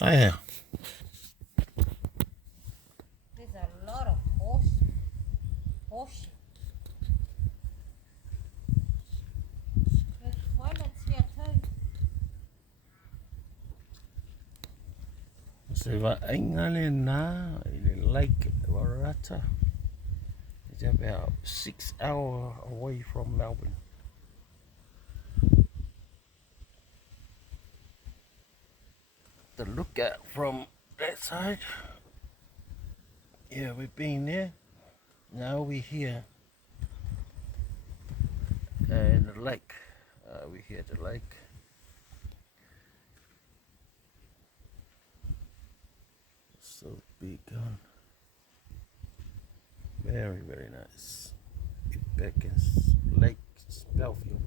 Oh yeah. There's a lot of horse. There's toilets here too. So ingale na Lake Arrat is about 6 hours away from Melbourne. The lookout from that side. Yeah, we've been there. Now we're here in the lake. We're here at the lake. So big gun. Very, very nice. Back in Lake Bellevue.